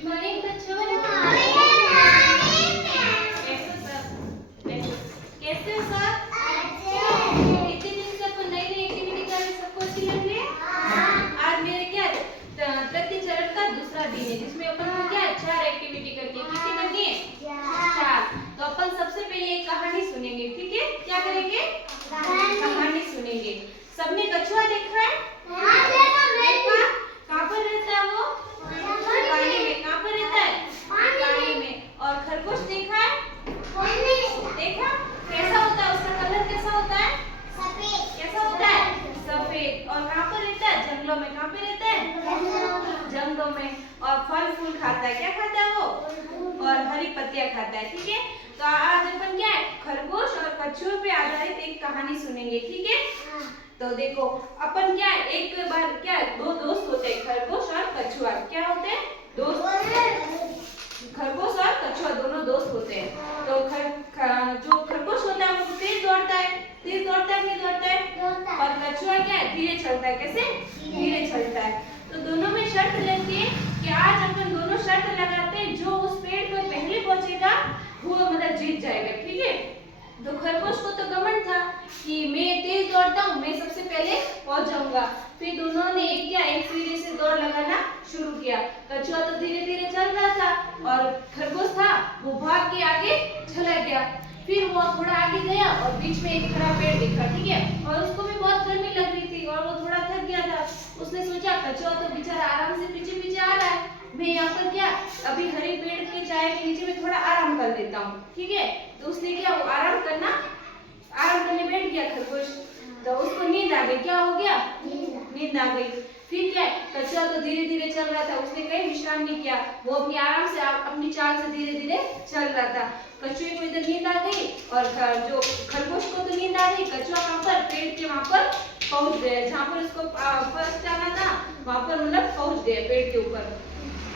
Good morning बच्चों। कैसे sir? कैसे हो सर? इतने दिन से अपन नई नई एक्टिविटी कर रहे, सबको अच्छी लग रही है। आज मेरे क्या प्रति चरण का दूसरा दिन है, जिसमें अपन को क्या 4 एक्टिविटी करनी है। कितनी करनी है? 4। तो अपन सबसे पहले एक कहानी सुनेंगे, ठीक है? क्या करेंगे? कहानी सुनेंगे। सबने कछुआ देखा है? देखा? कहाँ पर रहता है वो? पानी में। कहाँ पर रहता है? पानी में। और खरगोश देखा है? देखा? कैसा होता है? उसका कलर कैसा होता है? सफेद। कैसा होता है? सफेद। और कहाँ पर रहता है? जंगलों में। कहाँ पे रहता है? जंगलों में। और फल फूल खाता है। क्या खाता है वो? और हरी पत्तियां खाता है, ठीक है? तो आज अपन क्या है, खरगोश और कछुए पे आधारित एक कहानी सुनेंगे, ठीक है? तो देखो, अपन क्या है, एक बार क्या है, 2 दोस्त होते हैं, खरगोश और कछुआ। क्या होते हैं? दोस्त। खरगोश और कछुआ दोनों दोस्त होते हैं। तो जो खरगोश होता है वो तेज दौड़ता है। तेज दौड़ता है, नहीं दौड़ता है? और कछुआ क्या है, धीरे चलता है। कैसे? धीरे चलता है। तो दोनों में शर्त लगती है कि आज अपन दोनों शर्त लगाते हैं, जो उस पेड़ पर पहले पहुंचेगा वो मतलब जीत जाएगा, ठीक है? तो खरगोश को तो घमंड था कि मैं तेज दौड़ता हूँ, मैं सबसे पहले पहुंच जाऊंगा। फिर दोनों ने एक सीढ़ी से दौड़ लगाना शुरू किया। कछुआ तो धीरे धीरे चल रहा था और खरगोश था वो भाग के आगे चला गया। फिर वो थोड़ा आगे गया और बीच में एक हरा पेड़ दिखा, ठीक है? और उसको भी बहुत गर्मी लग रही थी और वो थोड़ा थक गया था। उसने सोचा कछुआ तो बेचारा आराम से पीछे पीछे आ रहा है, मैं यहाँ पर क्या अभी हरे पेड़ के छाया के नीचे में थोड़ा आराम कर लेता हूँ, ठीक है? तो उसने क्या, वो आराम करने बैठ गया खरगोश। तो उसको नींद आ गई। क्या हो गया? नींद आ गई। फिर क्या, कछुआ तो धीरे धीरे चल रहा था, उसने कहीं विश्राम नहीं किया, वो अपनी आराम से अपनी चाल से धीरे धीरे चल रहा था। कछुए को इधर नींद आ गई और जो खरगोश को तो नींद आ गई। कछुआ वहां पर पेड़ के वहां पर पहुंच गया, जहाँ पर उसको फर्स्ट जाना था वहां पर मतलब पहुंच गया पेड़ के ऊपर।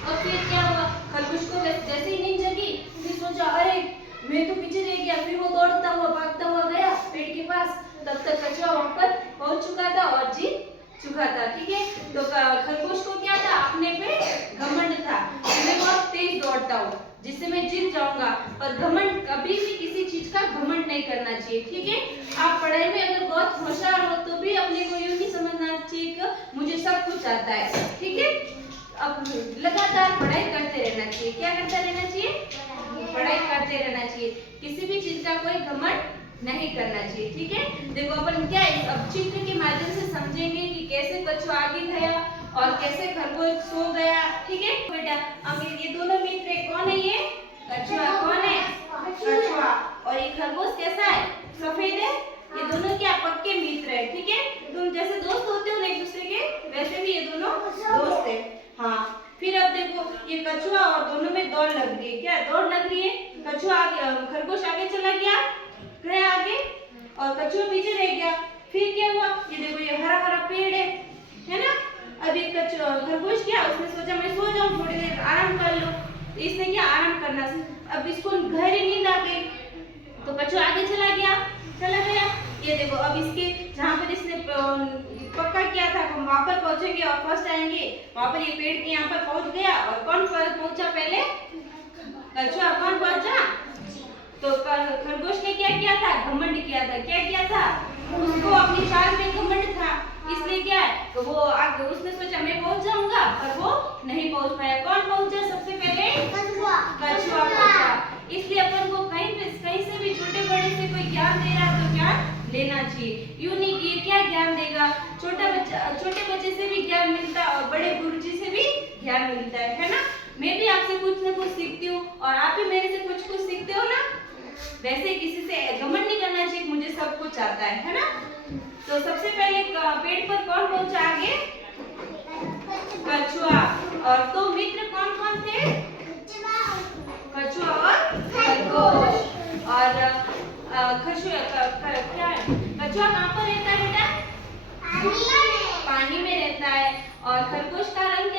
और फिर क्या हुआ, खरगोश को जैसे ही नींद जगी, फिर सोचा अरे मैं तो पीछे रह गया। फिर वो दौड़ता हुआ भागता हुआ गया पेड़ के पास। तब तक कछुआ वहां पर पहुंच चुका था और जीत चुका था, ठीक है? तो खरगोश को क्या था, अपने पे घमंड था, मैं बहुत तेज दौड़ता हूँ जिससे मैं जीत जाऊंगा। पर घमंड, कभी भी किसी चीज का घमंड नहीं करना चाहिए, ठीक है? आप पढ़ाई में अगर बहुत होशियार हो तो भी अपने को यूं नहीं समझना चाहिए कि मुझे सब कुछ आता है, ठीक है? अब लगातार पढ़ाई करते रहना चाहिए। क्या करते रहना चाहिए? पढ़ाई करते रहना चाहिए। किसी भी चीज का कोई घमंड नहीं करना चाहिए, ठीक है? देखो अपन क्या है, अब चित्र के माध्यम से समझेंगे कि कैसे कछुआ आगे गया और कैसे खरगोश सो गया, ठीक है बेटा? अब ये दोनों मित्र कौन है? ये कछुआ। कौन है? कछुआ। और ये खरगोश कैसा है? सफेद है। ये दोनों क्या पक्के मित्र है, ठीक है? तुम जैसे दोस्त होते हो ना एक दूसरे के, वैसे भी ये दोनों दोस्त है। हाँ, फिर अब देखो ये कछुआ और दोनों में दौड़ लग रही है। क्या दौड़ लग रही है? कछुआ आगे, खरगोश आगे चला गया आगे और कछुआ पीछे रह गया। फिर क्या हुआ, ये देखो ये हरा हरा पेड़ है ना? अब ये खरगोश क्या, उसने सोचा मैं सो जाऊं, थोड़ी देर आराम कर लूं। तो इसने क्या, आराम करना, अब इसको गहरी नींद आ गई। तो कछुआ आगे चला गया। ये देखो अब इसके जहाँ पर इसने पक्का किया था हम वहां पर पहुंचेंगे और फर्स्ट आएंगे, वहां पर ये पेड़ के यहाँ पर पहुंच गया। और कौन पहुंचा पहले? कछुआ। कौन पहुंचा? तो खरगोश ने क्या किया था? घमंड किया था। क्या किया था? उसको अपनी चाल में घमंड था, इसलिए क्या है तो वो आगे उसने सोचा मैं पहुंच जाऊंगा, पर वो नहीं पहुंच पाया। कौन पहुंचा सबसे पहले? कछुआ पहुंचा। इसलिए अपन को कहीं से भी छोटे बड़े से कोई ज्ञान दे रहा है तो ज्ञान लेना चाहिए। यूं नहीं कि ये क्या ज्ञान देगा, छोटे बच्चे से भी ज्ञान मिलता है और बड़े गुरुजी से भी ज्ञान मिलता है ना? मैं भी आपसे कुछ न कुछ सीखती हूँ और आप भी मेरे से कुछ सीखते हो ना? वैसे किसी से घमंड नहीं करना चाहिए, मुझे सब कुछ आता है ना? तो सबसे पहले पेड़ पर कौन पहुंचा आगे? कछुआ। और तो मित्र कौन कौन थे? कछुआ और खरगोश। और कछुआ कहाँ पर रहता है बेटा? पानी में रहता है। और खरगोश का रंग